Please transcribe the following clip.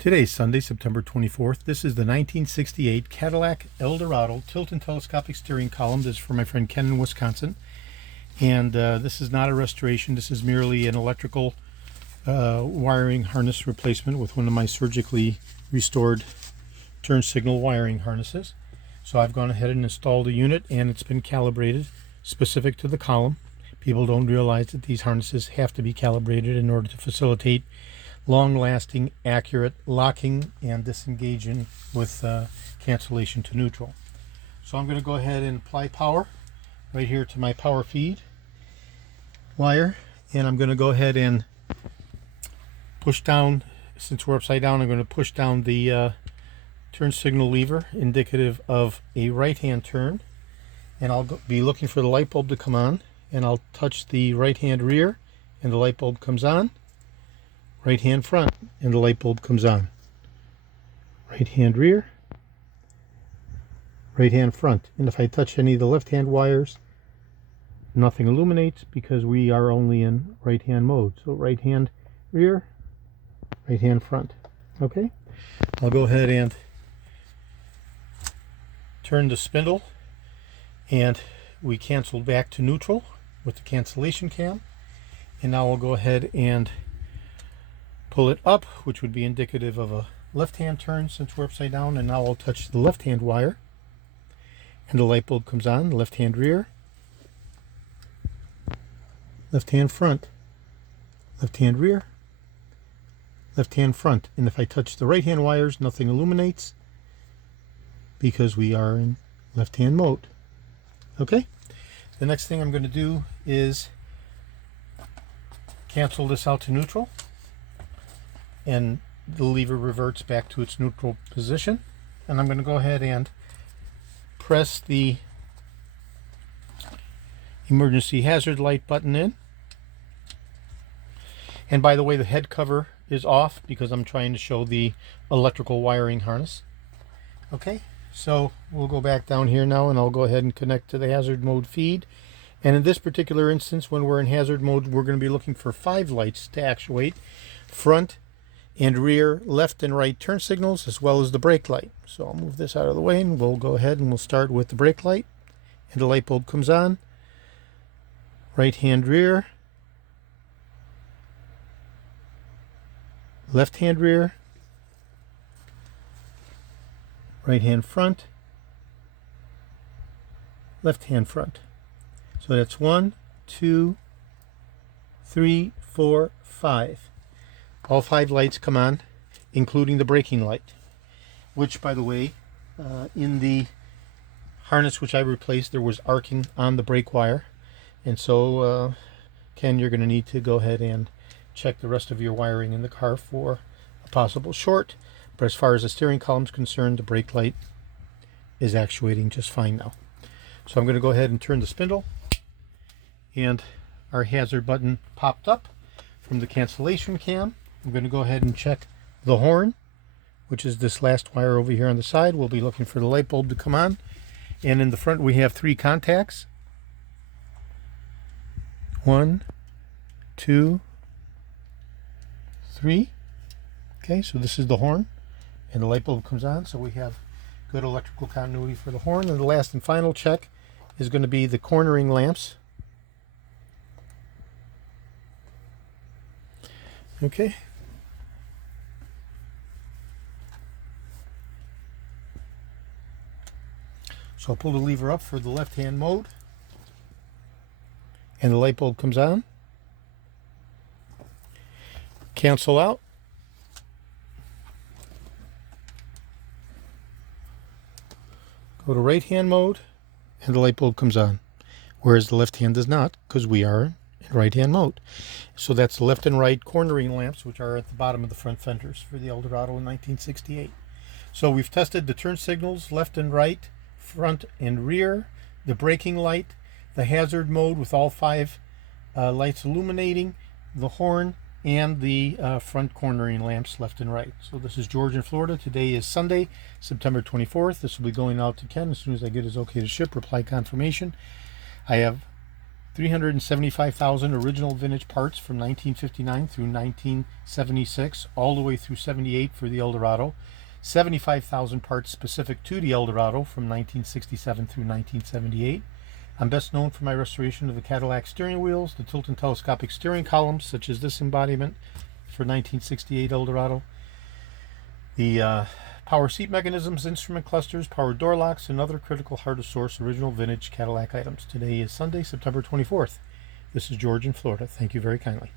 Today's Sunday, September 24th. This is the 1968 Cadillac Eldorado tilt and telescopic steering column. This is for my friend Ken in Wisconsin. And this is not a restoration. This is merely an electrical wiring harness replacement with one of my surgically restored turn signal wiring harnesses. So I've gone ahead and installed a unit, and it's been calibrated specific to the column. People don't realize that these harnesses have to be calibrated in order to facilitate long-lasting, accurate locking and disengaging with cancellation to neutral. So I'm going to go ahead and apply power right here to my power feed wire, and I'm going to go ahead and push down. Since we're upside down, I'm going to push down the turn signal lever, indicative of a right-hand turn, and I'll be looking for the light bulb to come on, and I'll touch the right-hand rear and the light bulb comes on. Right hand front and the light bulb comes on. Right hand rear, right hand front. And if I touch any of the left hand wires, nothing illuminates because we are only in right hand mode. So right hand rear, right hand front. Okay, I'll go ahead and turn the spindle, and we cancel back to neutral with the cancellation cam. And now we'll go ahead and pull it up, which would be indicative of a left-hand turn since we're upside down. And now I'll touch the left-hand wire, and the light bulb comes on. Left-hand rear, left-hand front, left-hand rear, left-hand front. And if I touch the right-hand wires, nothing illuminates because we are in left-hand mode. Okay, the next thing I'm going to do is cancel this out to neutral, and the lever reverts back to its neutral position. And I'm going to go ahead and press the emergency hazard light button in. And by the way, the head cover is off because I'm trying to show the electrical wiring harness. Okay, so we'll go back down here now, and I'll go ahead and connect to the hazard mode feed. And in this particular instance, when we're in hazard mode, we're going to be looking for 5 lights to actuate: front and rear, left and right turn signals, as well as the brake light. So I'll move this out of the way, and we'll go ahead and we'll start with the brake light. And the light bulb comes on. Right hand rear, left hand rear, right hand front, left hand front. So that's 1, 2, 3, 4, 5. All 5 lights come on, including the braking light, which, by the way, in the harness which I replaced, there was arcing on the brake wire. And so, Ken, you're going to need to go ahead and check the rest of your wiring in the car for a possible short. But as far as the steering column is concerned, the brake light is actuating just fine now. So I'm going to go ahead and turn the spindle, and our hazard button popped up from the cancellation cam. I'm going to go ahead and check the horn, which is this last wire over here on the side. We'll be looking for the light bulb to come on. And in the front, we have 3 contacts. 1, 2, 3. Okay, so this is the horn, and the light bulb comes on. So we have good electrical continuity for the horn. And the last and final check is going to be the cornering lamps. Okay. So I'll pull the lever up for the left-hand mode, and the light bulb comes on. Cancel out. Go to right-hand mode, and the light bulb comes on, whereas the left hand does not, because we are in right-hand mode. So that's the left and right cornering lamps, which are at the bottom of the front fenders for the Eldorado in 1968. So we've tested the turn signals, left and right, front and rear, the braking light, the hazard mode with all 5 lights illuminating, the horn, and the front cornering lamps left and right. So this is George in Florida. Today is Sunday, September 24th. This will be going out to Ken as soon as I get his okay to ship, reply confirmation. I have 375,000 original vintage parts from 1959 through 1976, all the way through 78 for the Eldorado. 75,000 parts specific to the Eldorado from 1967 through 1978. I'm best known for my restoration of the Cadillac steering wheels, the tilt and telescopic steering columns, such as this embodiment for 1968 Eldorado. The power seat mechanisms, instrument clusters, power door locks, and other critical hard-to-source original vintage Cadillac items. Today is Sunday, September 24th. This is George in Florida. Thank you very kindly.